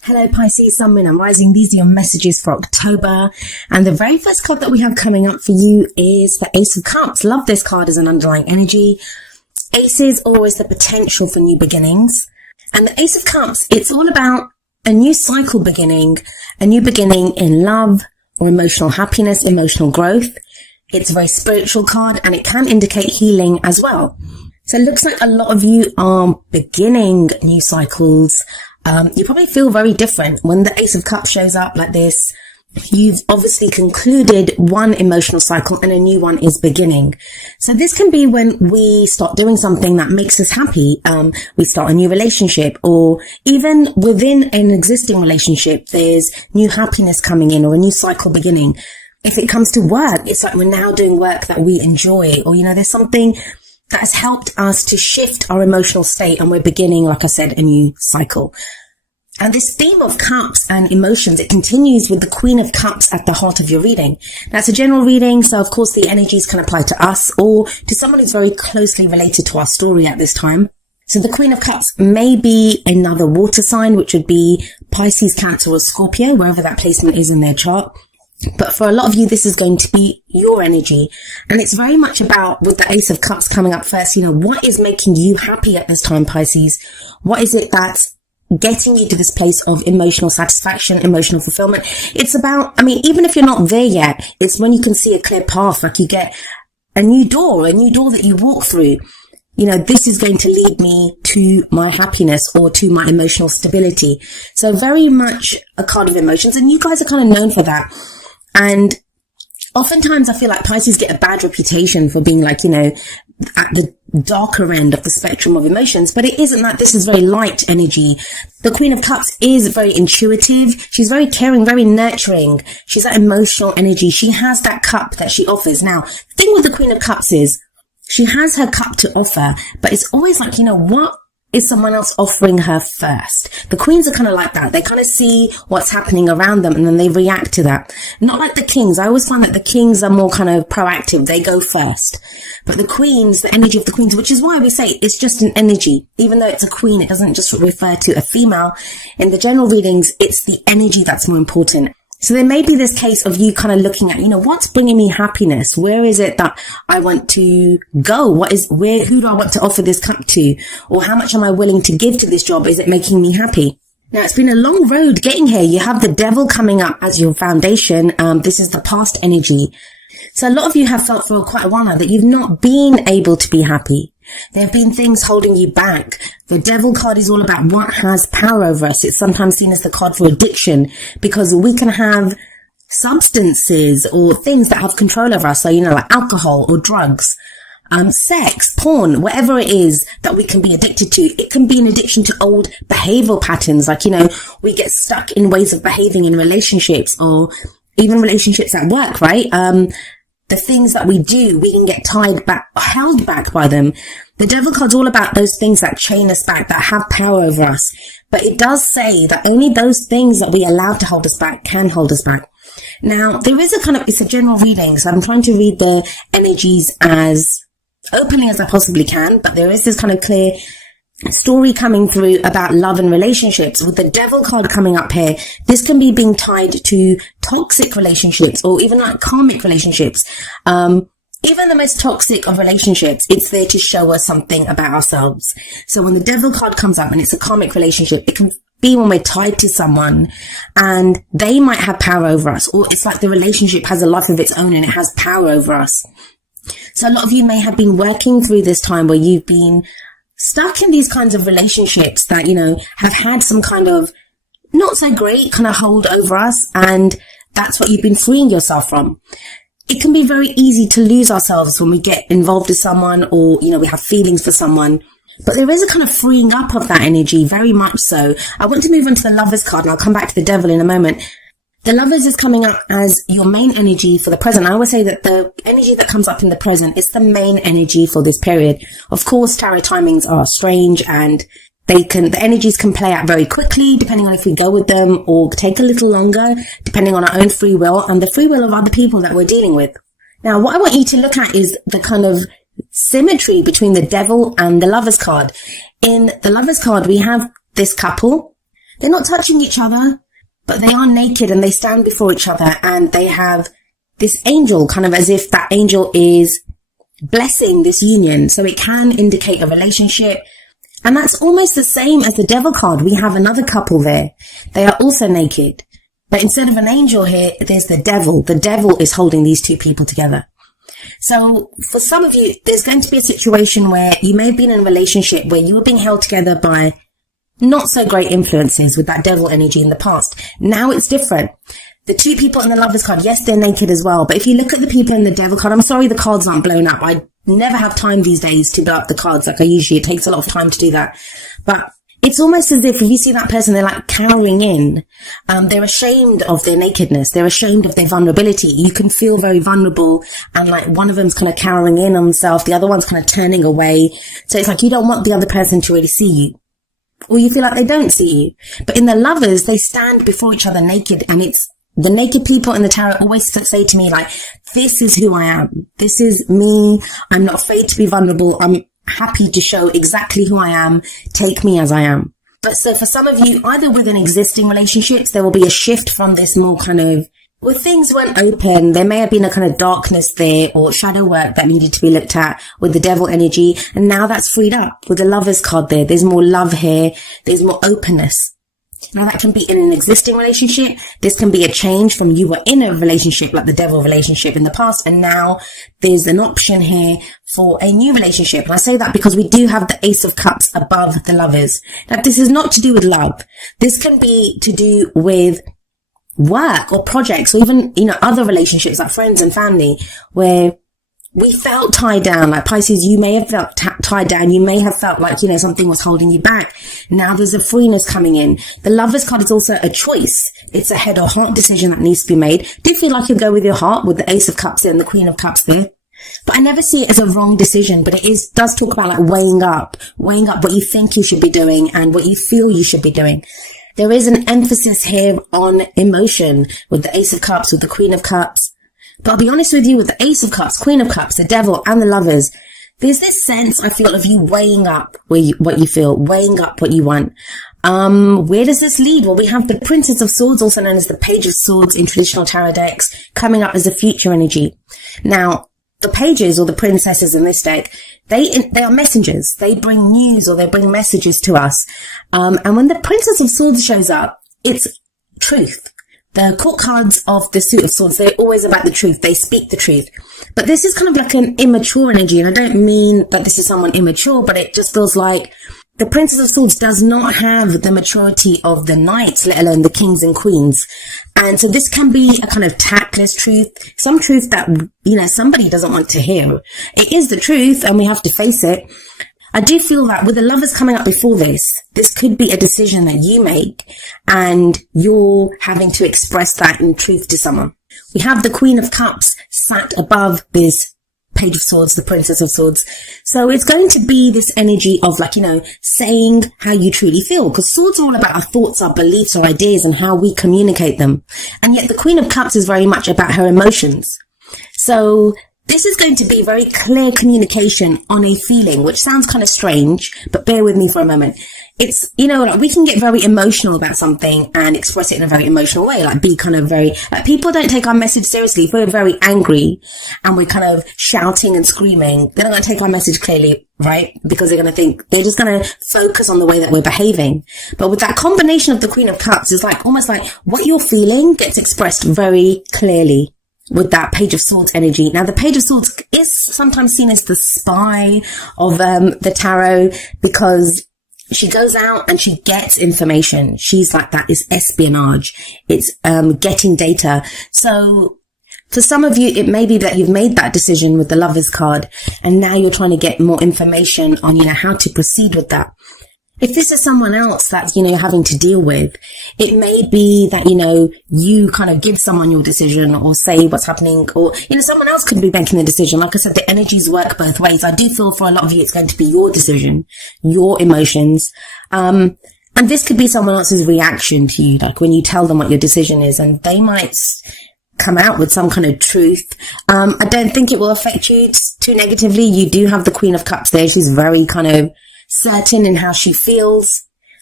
Hello Pisces, Sun, Moon and Rising. These are your messages for October. And the very first card that we have coming up for you is the Ace of Cups. Love this card as an underlying energy. Aces always the potential for new beginnings. And the Ace of Cups, it's all about a new cycle beginning, a new beginning in love or emotional happiness, emotional growth. It's a very spiritual card and it can indicate healing as well. So it looks like a lot of you are beginning new cycles. You probably feel very different when the Ace of Cups shows up like this. You've obviously concluded one emotional cycle and a new one is beginning. So this can be when we start doing something that makes us happy. We start a new relationship, or even within an existing relationship, there's new happiness coming in or a new cycle beginning. If it comes to work, it's like we're now doing work that we enjoy, or, there's something that has helped us to shift our emotional state and we're beginning, like I said, a new cycle. And this theme of cups and emotions, it continues with the Queen of Cups at the heart of your reading. That's a general reading, so of course the energies can apply to us or to someone who's very closely related to our story at this time. So the Queen of Cups may be another water sign, which would be Pisces, Cancer or Scorpio, wherever that placement is in their chart. But for a lot of you, this is going to be your energy. And it's very much about, with the Ace of Cups coming up first, what is making you happy at this time, Pisces? What is it that's getting you to this place of emotional satisfaction, emotional fulfillment? It's about, even if you're not there yet, it's when you can see a clear path, like you get a new door that you walk through. This is going to lead me to my happiness or to my emotional stability. So very much a card of emotions. And you guys are kind of known for that. And oftentimes I feel like Pisces get a bad reputation for being like, at the darker end of the spectrum of emotions, but it isn't that. This is very light energy. The Queen of Cups is very intuitive. She's very caring, very nurturing. She's that emotional energy. She has that cup that she offers. Now, the thing with the Queen of Cups is she has her cup to offer, but it's always like, what is someone else offering her first? The queens are kind of like that. They kind of see what's happening around them and then they react to that. Not like the kings. I always find that the kings are more kind of proactive. They go first. But the queens, the energy of the queens, which is why we say it's just an energy. Even though it's a queen, it doesn't just refer to a female. In the general readings, it's the energy that's more important. So there may be this case of you kind of looking at, what's bringing me happiness? Where is it that I want to go? Who do I want to offer this cup to? Or how much am I willing to give to this job? Is it making me happy? Now, it's been a long road getting here. You have the Devil coming up as your foundation. This is the past energy. So a lot of you have felt for quite a while now that you've not been able to be happy. There have been things holding you back. The Devil card is all about what has power over us. It's sometimes seen as the card for addiction because we can have substances or things that have control over us. So, like alcohol or drugs, sex, porn, whatever it is that we can be addicted to. It can be an addiction to old behavioral patterns. Like, we get stuck in ways of behaving in relationships or even relationships at work, right? The things that we do, we can get tied back, held back by them. The Devil card's all about those things that chain us back, that have power over us. But it does say that only those things that we allow to hold us back can hold us back. Now, there is it's a general reading, so I'm trying to read the energies as openly as I possibly can, but there is this kind of clear story coming through about love and relationships. With the Devil card coming up here, this can be being tied to toxic relationships or even like karmic relationships. Even the most toxic of relationships, it's there to show us something about ourselves. So when the Devil card comes up and it's a karmic relationship, it can be when we're tied to someone and they might have power over us, or it's like the relationship has a life of its own and it has power over us. So a lot of you may have been working through this time where you've been stuck in these kinds of relationships that, have had some kind of not so great kind of hold over us. And that's what you've been freeing yourself from. It can be very easy to lose ourselves when we get involved with someone or, we have feelings for someone. But there is a kind of freeing up of that energy, very much so. I want to move on to the Lovers card and I'll come back to the Devil in a moment. The Lovers is coming up as your main energy for the present. I always say that the energy that comes up in the present is the main energy for this period. Of course, tarot timings are strange and the energies can play out very quickly depending on if we go with them, or take a little longer depending on our own free will and the free will of other people that we're dealing with. Now, what I want you to look at is the kind of symmetry between the Devil and the Lovers card. In the Lovers card, we have this couple. they're not touching each other, but they are naked and they stand before each other, and they have this angel, kind of as if that angel is blessing this union. So it can indicate a relationship. And that's almost the same as the devil card. We have another couple there. They are also naked. But instead of an angel here, there's the devil. The devil is holding these two people together. So for some of you, there's going to be a situation where you may have been in a relationship where you were being held together by not so great influences with that devil energy in the past. Now it's different. The two people in the Lovers card, yes, they're naked as well. But if you look at the people in the devil card, I'm sorry the cards aren't blown up. I never have time these days to blow up the cards like I usually. It takes a lot of time to do that. But it's almost as if you see that person, they're like cowering in. They're ashamed of their nakedness. They're ashamed of their vulnerability. You can feel very vulnerable, and like one of them's kind of cowering in on themselves. The other one's kind of turning away. So it's like you don't want the other person to really see you, or you feel like they don't see you. But in the Lovers, they stand before each other naked, and it's the naked people in the tarot always say to me, like, this is who I am. This is me. I'm not afraid to be vulnerable. I'm happy to show exactly who I am. Take me as I am. But so for some of you, either within existing relationships, there will be a shift from this more kind of, where things weren't open, there may have been a kind of darkness there or shadow work that needed to be looked at with the devil energy. And now that's freed up with the Lovers card there. There's more love here. There's more openness. Now that can be in an existing relationship. This can be a change from you were in a relationship like the devil relationship in the past, and now there's an option here for a new relationship. And I say that because we do have the Ace of Cups above the Lovers. Now this is not to do with love. This can be to do with work or projects, or even, other relationships like friends and family, where we felt tied down. Like Pisces, you may have felt tied down. You may have felt like, something was holding you back. Now there's a freeness coming in. The Lovers card is also a choice. It's a head or heart decision that needs to be made. Do feel like you go with your heart with the Ace of Cups there and the Queen of Cups there. But I never see it as a wrong decision, but it does talk about like weighing up what you think you should be doing and what you feel you should be doing. There is an emphasis here on emotion with the Ace of Cups, with the Queen of Cups. But I'll be honest with you, with the Ace of Cups, Queen of Cups, the Devil, and the Lovers, there's this sense, I feel, of you weighing up what you feel, weighing up what you want. Where does this lead? Well, we have the Princess of Swords, also known as the Page of Swords in traditional tarot decks, coming up as a future energy. Now, the pages or the princesses in this deck, they are messengers. They bring news or they bring messages to us. And when the Princess of Swords shows up, it's truth. The court cards of the Suit of Swords, they're always about the truth. They speak the truth. But this is kind of like an immature energy. And I don't mean that this is someone immature, but it just feels like the Princess of Swords does not have the maturity of the knights, let alone the kings and queens. And so this can be a kind of tactless truth, some truth that, somebody doesn't want to hear. It is the truth and we have to face it. I do feel that with the Lovers coming up before this could be a decision that you make and you're having to express that in truth to someone. We have the Queen of Cups sat above this Page of Swords, the Princess of Swords. So it's going to be this energy of saying how you truly feel, because swords are all about our thoughts, our beliefs, our ideas and how we communicate them. And yet the Queen of Cups is very much about her emotions. So this is going to be very clear communication on a feeling, which sounds kind of strange, but bear with me for a moment. It's, we can get very emotional about something and express it in a very emotional way, be kind of very, people don't take our message seriously. If we're very angry and we're kind of shouting and screaming, they're not going to take our message clearly, right? Because they're going to think, they're just going to focus on the way that we're behaving. But with that combination of the Queen of Cups, it's almost like what you're feeling gets expressed very clearly with that Page of Swords energy. Now, the Page of Swords is sometimes seen as the spy of the tarot, because she goes out and she gets information. She's like that. It's espionage. It's getting data. So for some of you, it may be that you've made that decision with the Lovers card and now you're trying to get more information on, how to proceed with that. If this is someone else that's, having to deal with, it may be that, you kind of give someone your decision or say what's happening, or, someone else could be making the decision. Like I said, the energies work both ways. I do feel for a lot of you, it's going to be your decision, your emotions. And this could be someone else's reaction to you, like when you tell them what your decision is, and they might come out with some kind of truth. I don't think it will affect you too negatively. You do have the Queen of Cups there. She's very kind of certain in how she feels.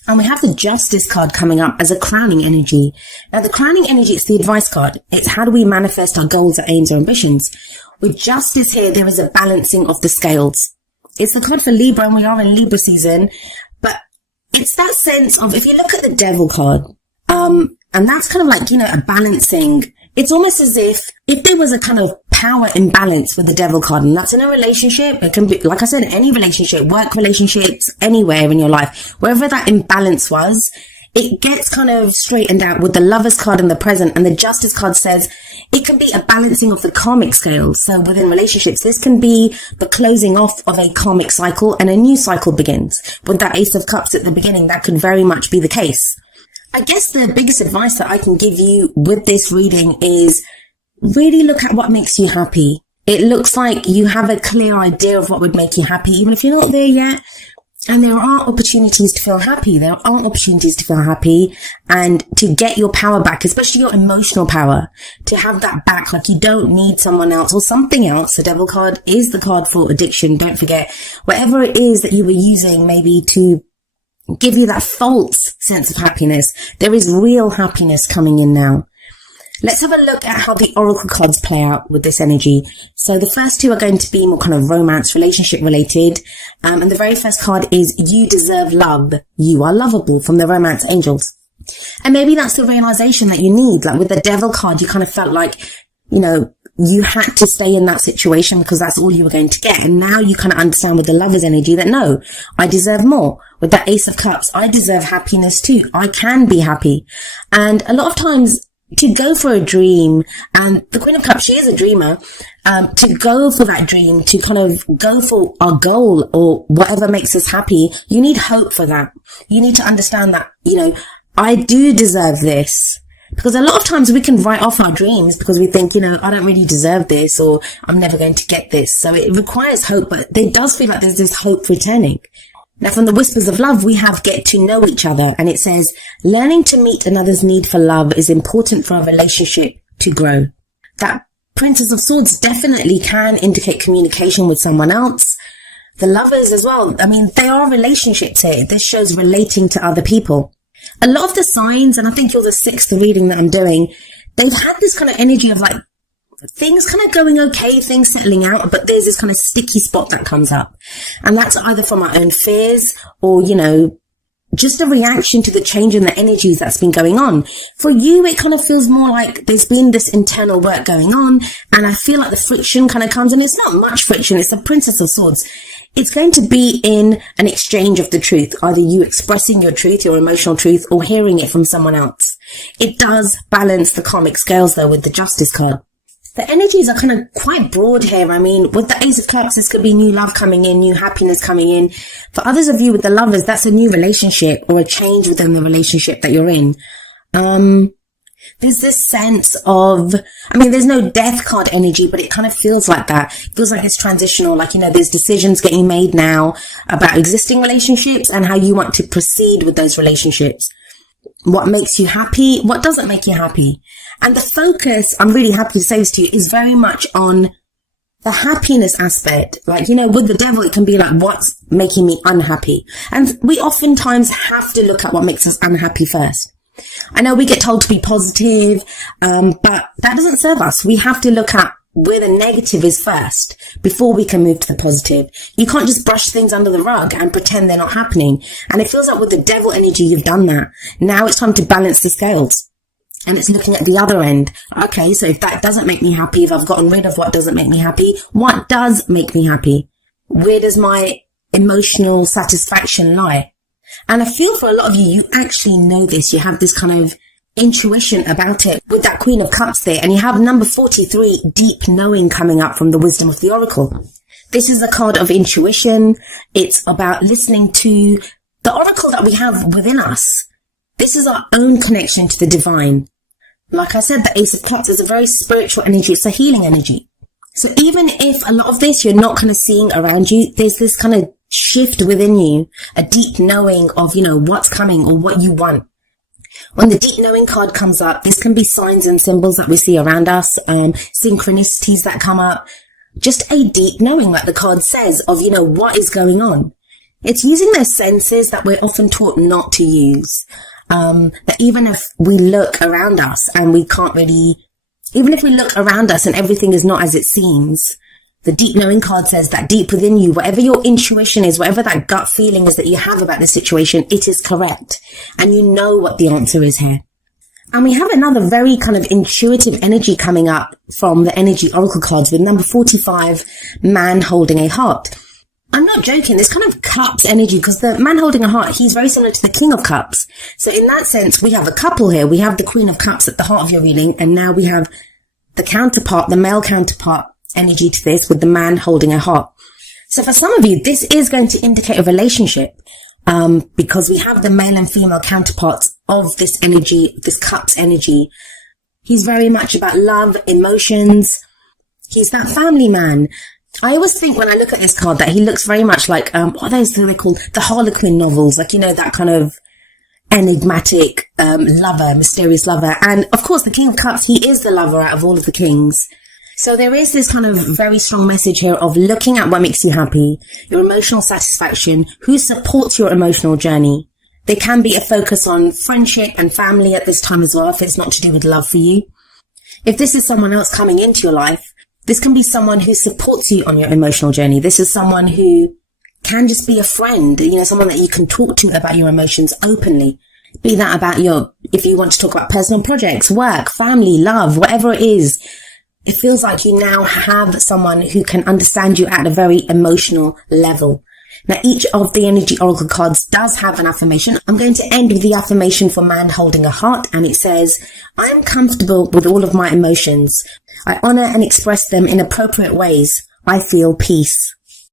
And we have the Justice card coming up as a crowning energy. Now, the crowning energy, it's the advice card. It's how do we manifest our goals, our aims, our ambitions. With Justice here, there is a balancing of the scales. It's the card for Libra, and we are in Libra season. But it's that sense of, if you look at the Devil card, and that's kind of like, a balancing. It's almost as if there was a kind of power imbalance with the Devil card, and that's in a relationship. It can be, like I said, any relationship, work relationships, anywhere in your life, wherever that imbalance was, it gets kind of straightened out with the Lovers card in the present, and the Justice card says it can be a balancing of the karmic scales. So within relationships, this can be the closing off of a karmic cycle and a new cycle begins. With that Ace of Cups at the beginning, that could very much be the case. I guess the biggest advice that I can give you with this reading is really look at what makes you happy. It looks like you have a clear idea of what would make you happy, even if you're not there yet. And there are opportunities to feel happy. There are opportunities to feel happy and to get your power back, especially your emotional power, to have that back. Like, you don't need someone else or something else. The Devil card is the card for addiction. Don't forget, whatever it is that you were using maybe to give you that false sense of happiness, there is real happiness coming in now. Let's have a look at how the oracle cards play out with this energy. So the first two are going to be more kind of romance, relationship related. And the very first card is You Deserve Love. You are lovable, from the Romance Angels. And maybe that's the realization that you need. Like with the Devil card, you kind of felt like, you had to stay in that situation because that's all you were going to get. And now you kind of understand with the Lover's energy that no, I deserve more. With that Ace of Cups, I deserve happiness too. I can be happy. And a lot of times, to go for a dream, and the Queen of Cups, she is a dreamer, to go for that dream, to kind of go for our goal or whatever makes us happy, you need hope for that. You need to understand that, I do deserve this. Because a lot of times we can write off our dreams because we think, I don't really deserve this, or I'm never going to get this. So it requires hope, but it does feel like there's this hope returning. Now, from the Whispers of Love, we have Get to Know Each Other, and it says, learning to meet another's need for love is important for our relationship to grow. That Princess of Swords definitely can indicate communication with someone else. The Lovers as well. I mean, they are relationships here. This shows relating to other people. A lot of the signs, and I think you're the sixth reading that I'm doing, they've had this kind of energy of like things kind of going okay, things settling out, but there's this kind of sticky spot that comes up. And that's either from our own fears or, just a reaction to the change in the energies that's been going on. For you, it kind of feels more like there's been this internal work going on, and I feel like the friction kind of comes, and it's not much friction. It's the Princess of Swords. It's going to be in an exchange of the truth, either you expressing your truth, your emotional truth, or hearing it from someone else. It does balance the karmic scales, though, with the Justice card. The energies are kind of quite broad here. I mean, with the Ace of Cups, this could be new love coming in, new happiness coming in. For others of you with the Lovers, that's a new relationship or a change within the relationship that you're in. There's this sense of, there's no death card energy, but it kind of feels like that. It feels like it's transitional, like, there's decisions getting made now about existing relationships and how you want to proceed with those relationships. What makes you happy? What doesn't make you happy? And the focus, I'm really happy to say this to you, is very much on the happiness aspect. Like, with the Devil, it can be like, what's making me unhappy? And we oftentimes have to look at what makes us unhappy first. I know we get told to be positive, but that doesn't serve us. We have to look at where the negative is first before we can move to the positive. You can't just brush things under the rug and pretend they're not happening. And it feels like with the Devil energy, you've done that. Now it's time to balance the scales. And it's looking at the other end. Okay, so if that doesn't make me happy, if I've gotten rid of what doesn't make me happy, what does make me happy? Where does my emotional satisfaction lie? And I feel for a lot of you, you actually know this. You have this kind of intuition about it with that Queen of Cups there. And you have number 43, deep knowing, coming up from the Wisdom of the Oracle. This is a card of intuition. It's about listening to the oracle that we have within us. This is our own connection to the divine. Like I said, the Ace of Cups is a very spiritual energy. It's a healing energy. So even if a lot of this you're not kind of seeing around you, there's this kind of shift within you, a deep knowing of, what's coming or what you want. When the deep knowing card comes up, this can be signs and symbols that we see around us, synchronicities that come up, just a deep knowing, like the card says, of, what is going on. It's using those senses that we're often taught not to use. That even if we look around us and we can't really, even if we look around us and everything is not as it seems, the deep knowing card says that deep within you, whatever your intuition is, whatever that gut feeling is that you have about the situation, it is correct. And you know what the answer is here. And we have another very kind of intuitive energy coming up from the energy oracle cards with number 45, man holding a heart. I'm not joking, this kind of cups energy, because the man holding a heart, he's very similar to the king of cups. So in that sense, we have a couple here. We have the queen of cups at the heart of your reading, and now we have the counterpart, the male counterpart energy to this with the man holding a heart. So for some of you, this is going to indicate a relationship, because we have the male and female counterparts of this energy, this cups energy. He's very much about love, emotions. He's that family man. I always think when I look at this card that he looks very much like, what are those they're called? The Harlequin novels. Like, you know, that kind of enigmatic, lover, mysterious lover. And of course, the King of Cups, he is the lover out of all of the kings. So there is this kind of very strong message here of looking at what makes you happy, your emotional satisfaction, who supports your emotional journey. There can be a focus on friendship and family at this time as well, if it's not to do with love for you. If this is someone else coming into your life, this can be someone who supports you on your emotional journey. This is someone who can just be a friend, you know, someone that you can talk to about your emotions openly. Be that about if you want to talk about personal projects, work, family, love, whatever it is. It feels like you now have someone who can understand you at a very emotional level. Now, each of the energy oracle cards does have an affirmation. I'm going to end with the affirmation for man holding a heart, and it says, I am comfortable with all of my emotions. I honor and express them in appropriate ways. I feel peace.